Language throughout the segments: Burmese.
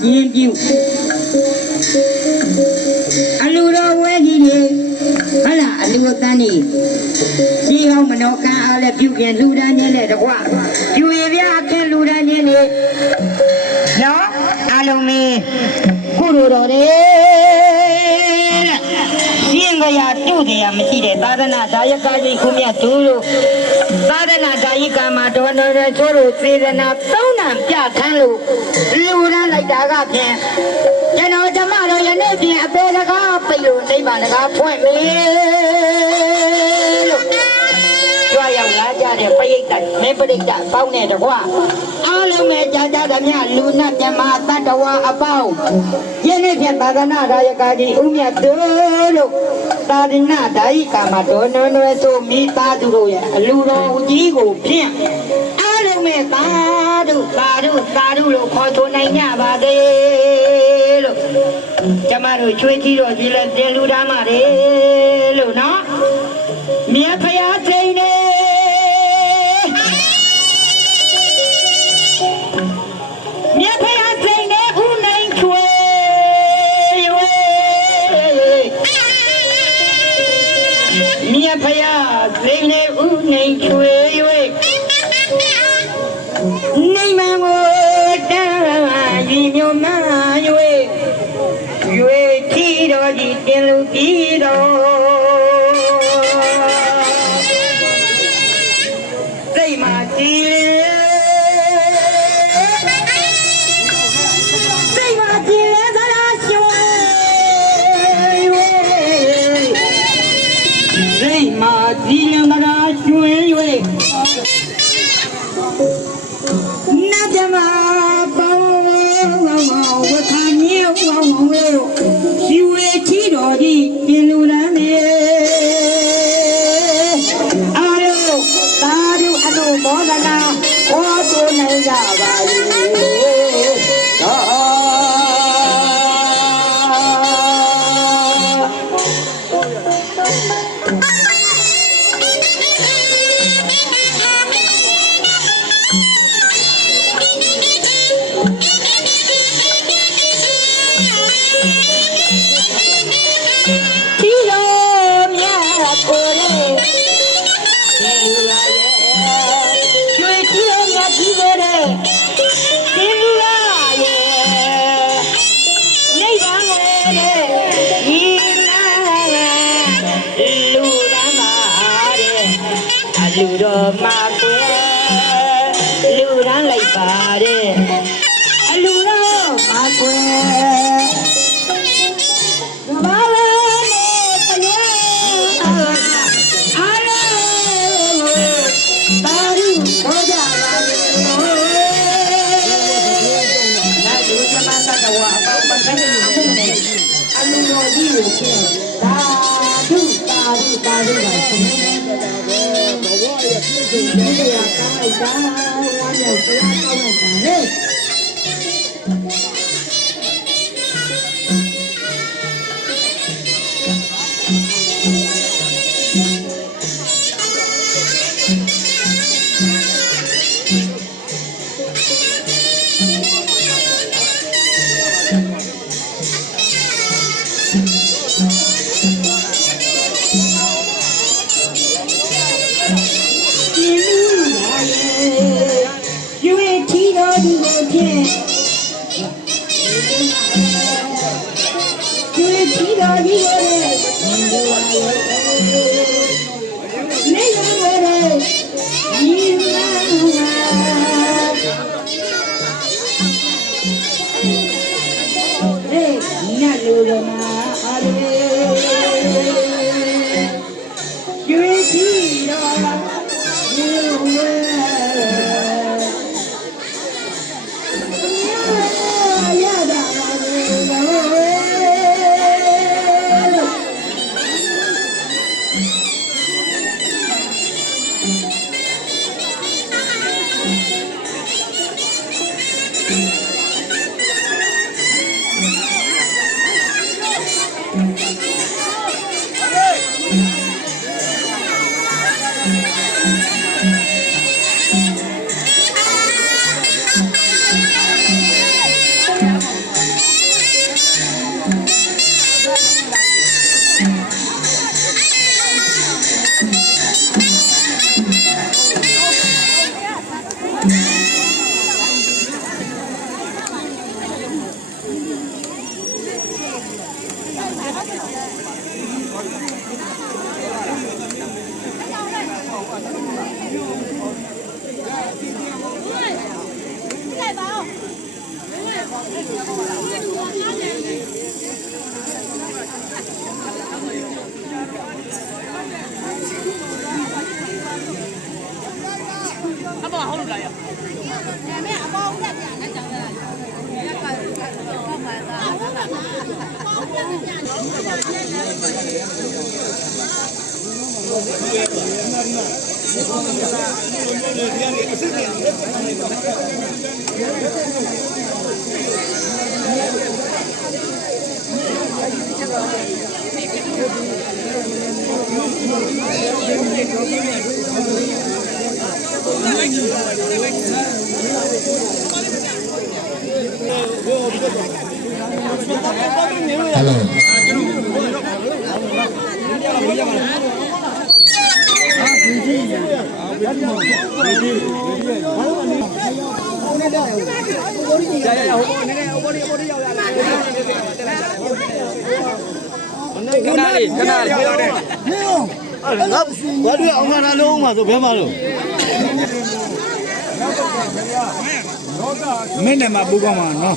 ရှင်ပြုအလူတော်ဝဲကြီးတွေဟလာအလူအတန်းကြီးဒီကောင်းမနောကံအားလည်းပြုခင်လူတန်းချင်းနဲ့တကွပြုရပြအခင်လူတန်းချင်းတွေနော်အလုံးမင်းကုလိုတော်တွေတဲ့ရှင်းကြရတုတရားမရှိတဲ့သာသနာဒါယကကြီးခုမြတ်သူတို့ သာသနာဒါယိကမှာတော်တော်တော်ချိုးတို့စေတနာသုံးနံပြခန်းလို့လူရန်လိုက်တာကဖြင့်ကျွန်တော်ဓမ္မတော်ယနေ့ဖြင့်အပေတကားပိတ်လို့နိဗ္ဗာန်တကားဖွင့်ပြီလို့ကြွားရောက်လာကြတဲ့ပရိသတ်မေပရိသတ်ပေါင်းတဲ့တကွာအားလုံးပဲကြာကြာသမျှလူနာမြမတတ္တဝါအပေါင်းယနေ့ဖြင့်သာသနာဒါယကာကြီးဥမြတ်တို့လို့ သာသနာဒါယိကာမတော်နွယ်နွယ်ဆိုမိသားစုတို့ရဲ့အလူတော်ကြီးကိုဖြင့်အားလုံးပဲသာဓုသာဓုသာဓုလို့ခေါ်ဆိုနိုင်ကြပါသေးလို့ကျမတို့ချွေးကြီးတော်ကြီးလည်းတင်လူသားမှာတယ်လို့နော်မြတ်ဖရာစိ ပါတဲ့အလူတော်မှာကွယ်ဘာလဲနဲ့တရားအားလုံးသာဓုဟောကြပါလေနာဒုဇမတတဝအပေါင်းပန်းနေအလူတော်ကြီးကိုဖြင့်သာဓုသာဓုသာဓုပါဆင်းနေတာပဲဘဝရဲ့ပြည့်စုံတဲ့ရာကားလိုက်တာ ဝါရောက်တရားကော Bye. Hello ဟယ်လိုခဏလေးခဏလေးငါဘာလို့အောင်ငါလုံးမှာဆိုဘယ်မှာလို့မင်းနဲ့မှပူကောင်းမှာနော်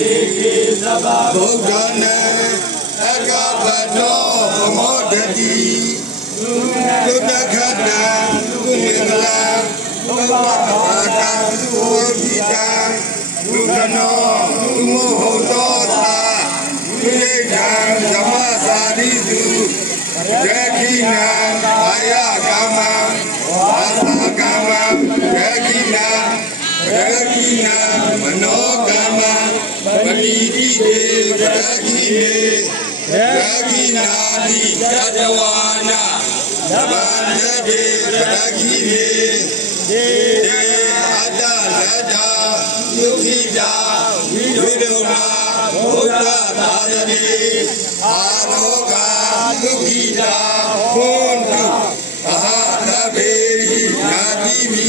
ဗုဒ္ဓနာအကပတောဗမောတတိသုတခတံကုမင်္ဂလာဘဝဘာကံသုဝိတံဒုက္ခနောသုမောဟောတောသာဝိလေတံဓမ္မသာရိတုယခိနာအာယကာမံဝါစာကာမံယခိနာ ယခိနာမနောကာမံပတိတိတေယခိနေယခိနာတိတတဝါနာသဗ္ဗန္တေယခိနေဒေအတ္တလတ္တာယုခိတာဝိဒုဒုနာဘုရားသာသတိအာရောဂဒုခိတာဘုန္တုအဟသဗေဟိနာတိမိ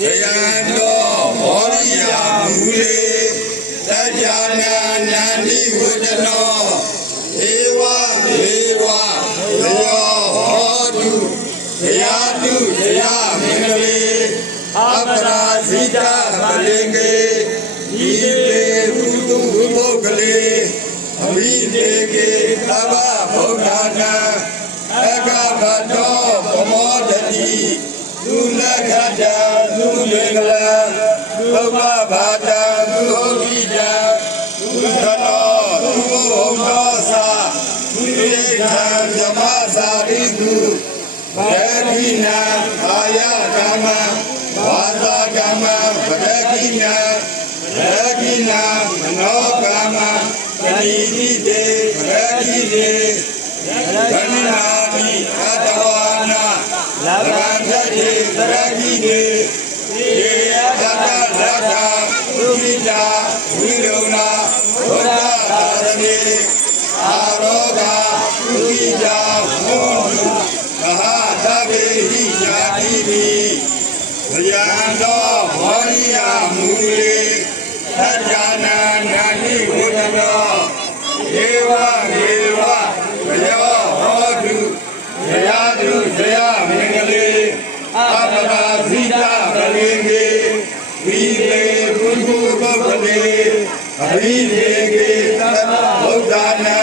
ဇယံတော်မောရိယာမူလေတကြနာနန္ဒီဝတ္တနောဧဝမေဝဇယောဟောတုဇယာတုဇယမင်္ဂလေအပရာဇိတမလင်္ကေဤလေဘုသူဘုဘုကလေအမိတေကေသဗ္ဗဗုဒ္ဓနာအကဗတောဗမောတတိ သုလခတံသုလေကလံသုဘဘာတံသုဟောတိတံသုခနောသုဘုံသောသာသုလေထံဓမ္မသာရိတုဘေခိနာအာယကမ္မဝါသာကမ္မဗဒခိနာဘေခိနာမနောကမ္မပဏိတိတေဗဒခိတေခဏနာတိအတဝါနာလဗန္တတိ သရတိနေေယတတလတ္တာသုခိတာဝိရုဏဘုရားသာသနေအာရောဂသုခိတာဘုံတုမဟာသဗ္ဗေဟိယာတိပိဗယံတော်ဘောရိယမူလေသတ္တ အဘိလေကေသတ္တဗုဒ္ဓနာ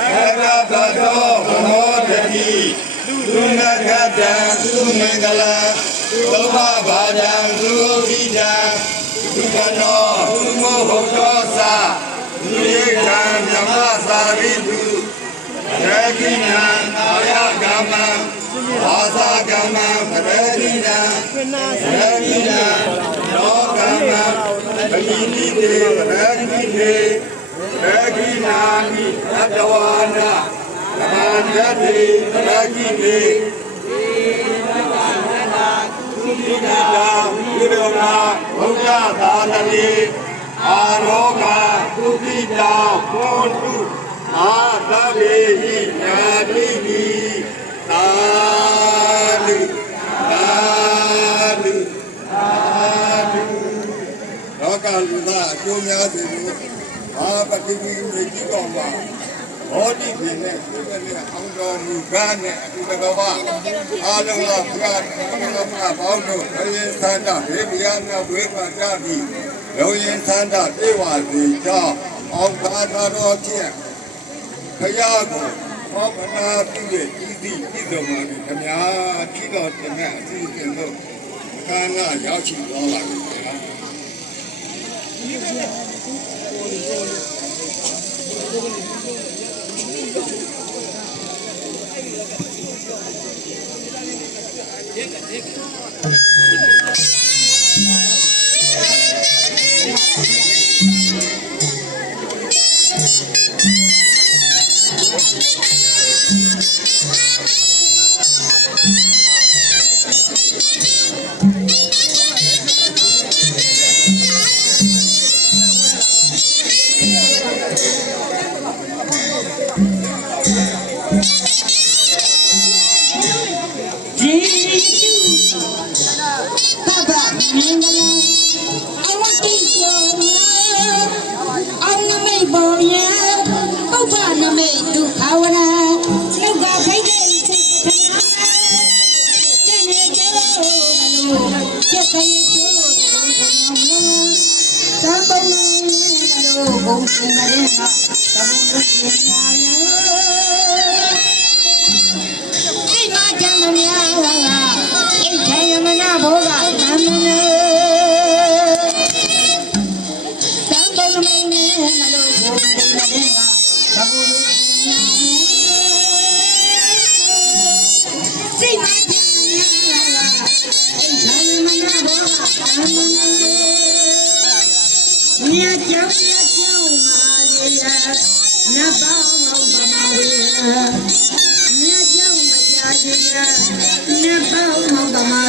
အကပတောဘမောတတိသုနခတံသုမင်္ဂလာသုဘဘာဒံသုဩဝိတံသုခနောသုမောဟောတောသာသုယေကံဓမ္မသာရိတုရခိနာအာယကမ္မအာသာကမ္မပရခိနာရခိနာလောကမ္မပ တိတိတေရဂိတေရဂိနာမိသတ္တဝါနာသမန္တတိရဂိတေသုတိနာဝိရောနာဘုရားသာသနေအာရောဂသုတိတာဘုံတုအာသလေဟိနာတိတိသာတိ ကလူသားအကျိုးများစေလို့အာပတိပိမြေကြီးတော်မှာဘောဓိပင်နဲ့ဒီနေ့အောင်တော်မူကားနဲ့အတူတကွာအာလုံးကဘုရားဘုရားဘုရားပေါင်းတို့ဘယင်သန္တာဘေဘုရားမြောက်ဝေးပါကြပြီလုံရင်သန္တာပြေဝစီကြောင်းအောင်သာတော်ဖြင့်ဘုရားကိုဘောပနာပြုရဲ့ဤသည့်ဤတော်မှာခမညာကြည့်တော်တင်မဲ့အစီအစဉ်တို့ခန္ဓာရောက်ချီတော်လာပြီ ဗျာဂျေ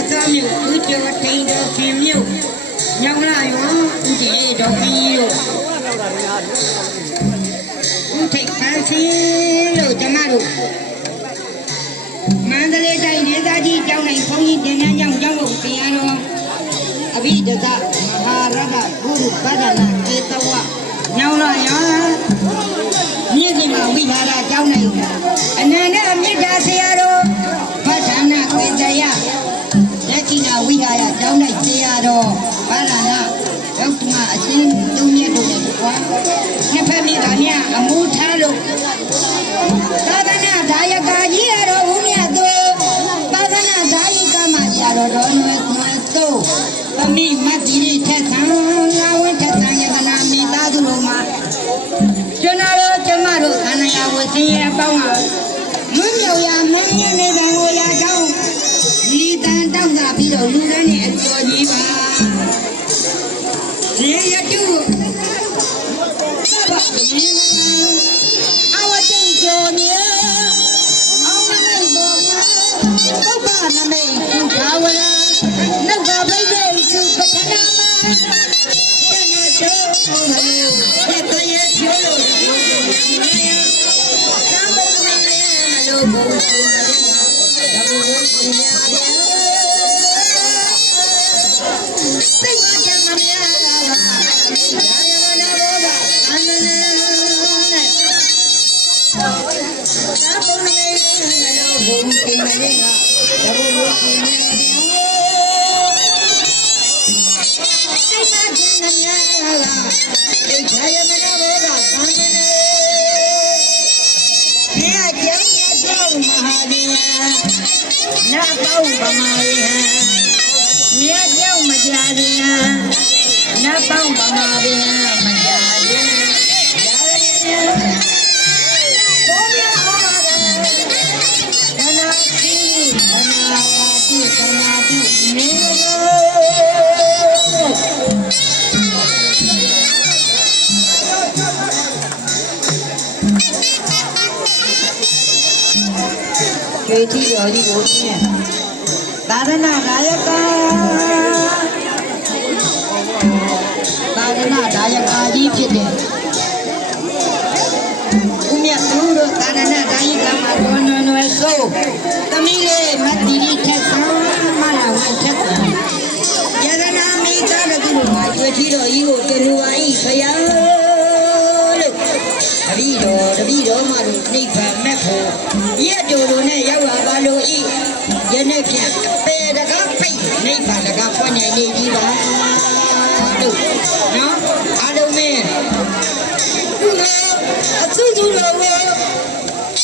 က္ကံတော်သောမြို့ဥကျော်ထိန်တော်ခင်မြို့ညောင်လာရွာဥကျေတော်ခင်ကြီးတို့ဥထိတ်ပန်းစင်းလို့ကျမတို့မန္တလေးတိုင်းဒေသကြီးကျောင်းနိုင်ဘုန်းကြီးတင်တဲ့ကြောင့်ကျောင်းကိုတရားတော်အဘိဓဒမဟာရဟဂုရုပဒနာကေတဝညောင်လာရွာမြင့်စီမှာဝိဟာရကျောင်းနိုင်အနန္တမေတ္တာဆရာတော်ဗဒနာခေတယလက် ချီနာဝိဟာရကျောင်းနိုင်ဆရာတော်ဗဒနာရောက်တမအရှင်သုံးမြတ်တို့နဲ့ကွာနှစ်ဖက်မိသားများအမှုထားလို့သာသနာဒါယကာကြီးရတော်ဦးမြတ်သူသာသနာဒါယိကမဆရာတော်တော်နွယ်နွယ်သူသမိမတ် တ်ပေါင်းပါမှာပင်မကြရင် ကျွေးကြည့်တော်ကြီးကိုတင်လူပါ၏ဖယားလို့တပည့်တော်တပည့်တော်မတို့နိဗ္ဗာန်မဲ့ဖို့ရက်တူတို့နဲ့ရောက်လာပါလို့ဤယနေ့ဖြင့်ပေတကားဖိတ်နိဗ္ဗာန်တကားဖွင့်နေနေပြီပါလို့နော်အားလုံးမင်းဒီလိုအစုစုတော်ဝ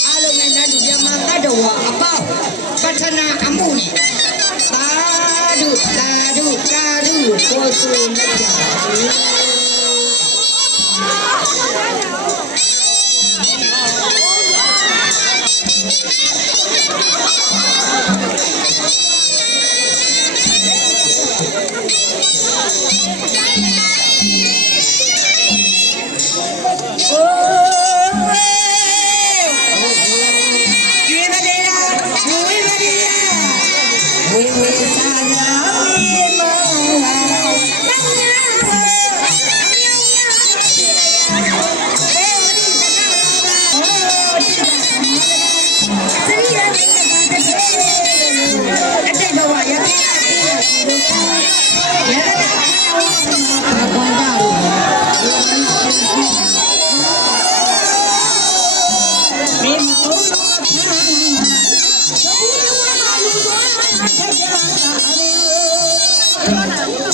အားလုံးနဲ့နတ်မြမတတ်တော်ဝအပေါပထနာအမှုနဲ့ ကာဓုကိုဆူမြတ်ကြပါ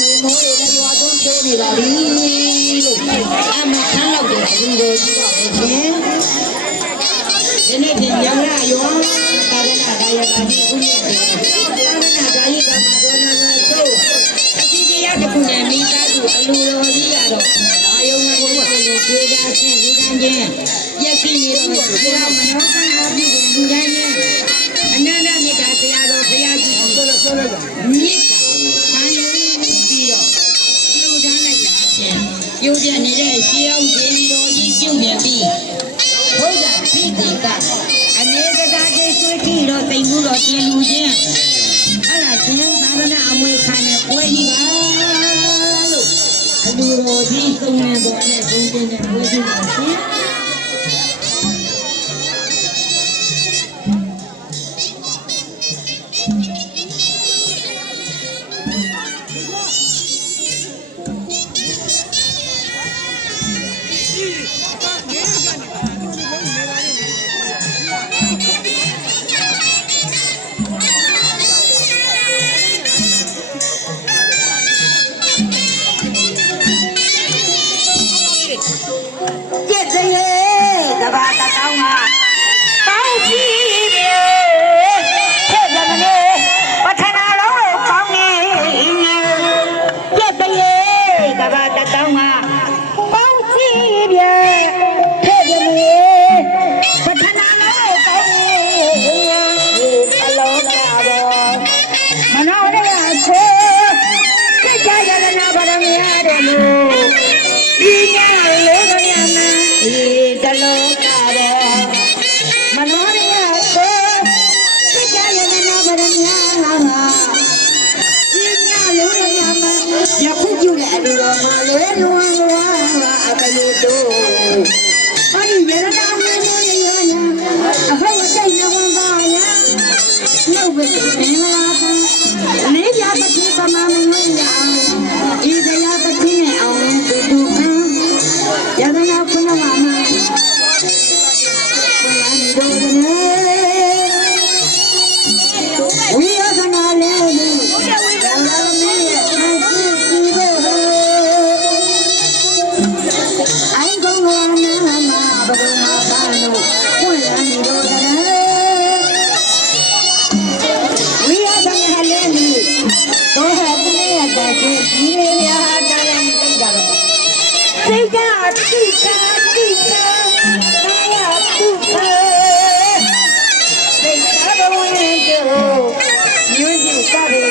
ဒီမိုးမိုးရေလည်းရွာသွန်းချိုးနေပါပြီလို့အမခန်းတော့တယ်အခုလိုကြည့်ပါမယ်ရှင်ဒီနေ့ပြင်ညောင်ရရောတာရဏဒါယကာကြီးဦးမြတ်တယ်တာရဏဒါယကာမှာဒေါနာနာဆိုအတိတရားတစ်ခုနဲ့မိသားစုအလူတော်ကြီးရတော့အာယုံနာကိုလူတွေးကြချင်းလူတန်းချင်းပြည့်စည်နေတော့ဒီတော့မနောကံအားပြုလူတန်းချင်းအနန္တမေတ္တာတရားတော်ဘုရားကြီးကိုဆိုလို့ဆိုလို့မြစ် ပြုတ်ပြနေတဲ့ရှေးအောင်ဒေဝီတော်ကြီးပြုတ်ပြန်ပြီးဘုရားဖိတေကအနေကတာကျေဆွေးကြည့်တော့တိမ်မှုတော့တင်လူချင်းအဲ့ဒါချင်းသာသနာအမွေခံတဲ့ပွဲကြီးပါလို့အလူတော်ကြီးသုံးနေတော်နဲ့သုံးတင်တဲ့ပွဲကြီးပါရှင် မြို့